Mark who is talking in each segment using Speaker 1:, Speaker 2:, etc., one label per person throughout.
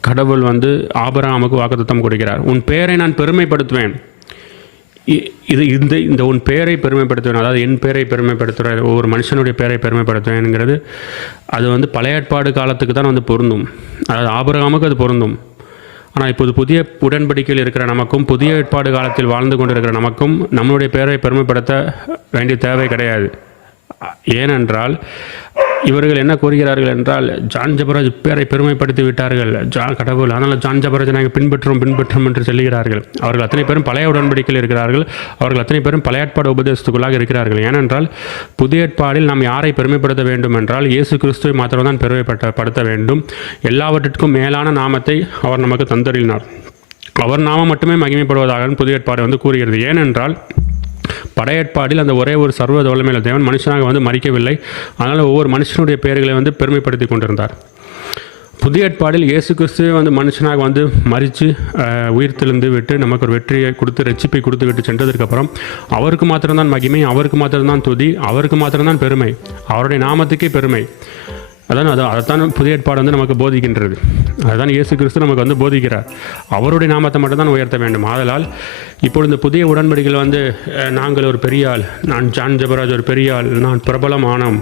Speaker 1: கடவுள் வந்து ஆபராமுக்கு வாக்குத்தத்தம் கொடுக்கிறார். உன் பெயரை நான் பெருமைப்படுத்துவேன். இ- இது இந்த இந்த உன் பெயரை பெருமைப்படுத்துவேன். அதாவது என் பெயரை பெருமைப்படுத்துகிற ஒவ்வொரு மனுஷனுடைய பெயரை பெருமைப்படுத்துவேன்ங்கிறது அது வந்து பழைய ஏற்பாடு காலத்துக்கு தான் வந்து பொருந்தும். அதாவது ஆபிரகாமுக்கு அது பொருந்தும். ஆனால் இப்போது புதிய உடன்படிக்கையில் இருக்கிற நமக்கும் புதிய ஏற்பாடு காலத்தில் வாழ்ந்து கொண்டிருக்கிற நமக்கும் நம்மளுடைய பெயரை பெருமைப்படுத்த வேண்டிய தேவை கிடையாது. ஏனென்றால் இவர்கள் என்ன கூறுகிறார்கள் என்றால் ஜான் ஜபராஜ் பேரை பெருமைப்படுத்தி விட்டார்கள். ஜா கடவுள் அதனால் ஜான் ஜபராஜ் நாங்கள் பின்பற்றும் பின்பற்றும் என்று சொல்லுகிறார்கள். அவர்கள் அத்தனை பேரும் பழைய உடன்படிக்கையில் இருக்கிறார்கள். அவர்கள் அத்தனை பேரும் பழைய ஏற்பாடு உபதேசத்துக்குள்ளாக இருக்கிறார்கள். ஏனென்றால் புதிய ஏற்பாடில் நாம் யாரை பெருமைப்படுத்த வேண்டும் என்றால் இயேசு கிறிஸ்துவை மாத்திரம்தான் பெருமைப்பட்ட படுத்த வேண்டும். எல்லாவற்றிற்கும் மேலான நாமத்தை அவர் நமக்கு தந்தறினார் அவர் நாமம் மட்டுமே மகிமைப்படுவதாக புதிய ஏற்பாடு வந்து கூறுகிறது. ஏனென்றால் படையற்பாடில் அந்த ஒரே ஒரு சர்வ தேவன் மனுஷனாக வந்து மறிக்கவில்லை அதனால் ஒவ்வொரு மனுஷனுடைய பெயர்களை வந்து பெருமைப்படுத்தி கொண்டிருந்தார். புதிய ஏற்பாடில் இயேசு கிறிஸ்துவே வந்து மனுஷனாக வந்து மறித்து உயிர் தெளிந்து விட்டு நமக்கு ஒரு வெற்றியை கொடுத்து ரட்சிப்பை கொடுத்து விட்டு சென்றதுக்கப்புறம் அவருக்கு மாத்திரம்தான் மகிமை அவருக்கு மாத்திரம்தான் துதி அவருக்கு மாத்திரம்தான் பெருமை. அவருடைய நாமத்துக்கே பெருமை. அதான் அது அதைத்தான் புதிய ஏற்பாடு வந்து நமக்கு போதிக்கின்றது. அதுதான் இயேசு கிறிஸ்து நமக்கு வந்து போதிக்கிறார். அவருடைய நாமத்தை மட்டும்தான் உயர்த்த வேண்டும். ஆதலால் இப்பொழுது இந்த புதிய உடன்படிக்கையில் வந்து நாங்கள் ஒரு பெரிய ஆள் நான் ஜான் ஜபராஜ் ஒரு பெரிய ஆள் நான் பிரபலம் ஆனோம்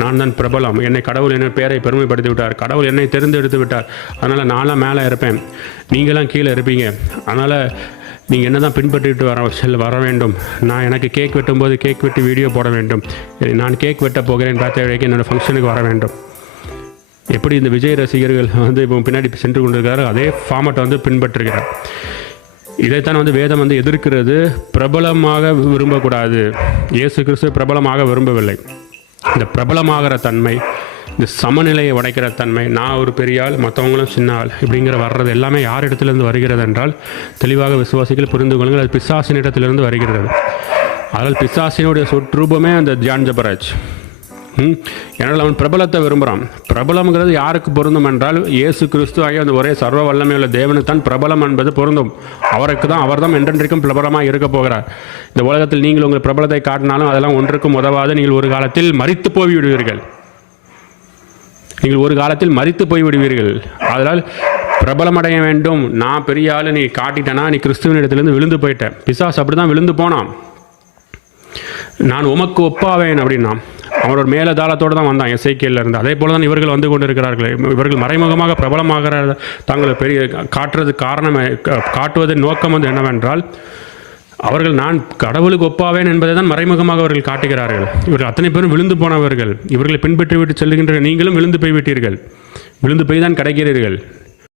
Speaker 1: நான் தான் பிரபலம் என்னை கடவுள் என்ன பேரை பெருமைப்படுத்தி விட்டார் கடவுள் என்னை தெரிந்தெடுத்து விட்டார் அதனால் நான்லாம் மேலே இருப்பேன் நீங்களாம் கீழே இருப்பீங்க அதனால் நீங்கள் என்ன தான் பின்பற்றிட்டு வர செல் வர வேண்டும் நான் எனக்கு கேக் வெட்டும்போது கேக் வெட்டி வீடியோ போட வேண்டும் நான் கேக் வெட்ட போகிறேன் பார்த்த வரைக்கும் என்னோடய ஃபங்க்ஷனுக்கு வர வேண்டும். எப்படி இந்த விஜய் ரசிகர்கள் வந்து இப்போ பின்னாடி சென்று கொண்டிருக்காரோ அதே ஃபார்மட்டை வந்து பின்பற்றுகிறார். இதைத்தான் வந்து வேதம் வந்து எதிர்க்கிறது. பிரபலமாக விரும்பக்கூடாது. இயேசு கிறிஸ்து பிரபலமாக விரும்பவில்லை. இந்த பிரபலமாகிற தன்மை இந்த சமநிலையை உடைக்கிற தன்மை நான் ஒரு பெரிய ஆள் மற்றவங்களும் சின்ன ஆள் இப்படிங்கிற வர்றது எல்லாமே யார் இடத்துலேருந்து வருகிறது என்றால் தெளிவாக விசுவாசிகள் புரிந்து கொள்ளுங்கள். அது பிசாசின் இடத்திலிருந்து வருகிறது. அதனால் பிசாசினுடைய சொற்றூபமே அந்த ஜான் ஜபராஜ். ம். அவன் பிரபலத்தை விரும்புகிறான் பிரபலம்ங்கிறது யாருக்கு பொருந்தும் என்றால் இயேசு கிறிஸ்து ஆகிய அந்த ஒரே சர்வ வல்லமையுள்ள தேவனுக்கு தான் பிரபலம் என்பது பொருந்தும். அவருக்கு தான் அவர் தான் என்றென்றைக்கும் பிரபலமாக இருக்க போகிறார். இந்த உலகத்தில் நீங்கள் உங்கள் பிரபலத்தை காட்டினாலும் அதெல்லாம் ஒன்றுக்கும் உதவாது. நீங்கள் ஒரு காலத்தில் மறித்து போய் விடுவீர்கள் நீங்கள் ஒரு காலத்தில் மறித்து போய் விடுவீர்கள் அதனால் பிரபலமடைய வேண்டும். நான் பெரிய ஆள் நீ காட்டிட்டனா நீ கிறிஸ்துவின் இடத்துலேருந்து விழுந்து போயிட்டேன் பிசாஸ் அப்படி தான் விழுந்து போனான். நான் உமக்கு ஒப்பாவேன் அப்படின்னா அவனோட மேலதாளத்தோடு தான் வந்தான் எஸ்ஐகேல இருந்து. அதே போல தான் இவர்கள் வந்து கொண்டிருக்கிறார்கள். இவர்கள் மறைமுகமாக பிரபலமாகிற தாங்களை பெரிய காட்டுறது காரணம் காட்டுவதன் நோக்கம் வந்து என்னவென்றால் அவர்கள் நான் கடவுளுக்கு ஒப்பாவேன் என்பதை தான் மறைமுகமாக அவர்கள் காட்டுகிறார்கள். இவர்கள் அத்தனை பேரும் விழுந்து போனவர்கள். இவர்களை பின்பற்றி விட்டு செல்கின்ற நீங்களும் விழுந்து போய்விட்டீர்கள். விழுந்து போய் தான் கிடைக்கிறீர்கள்.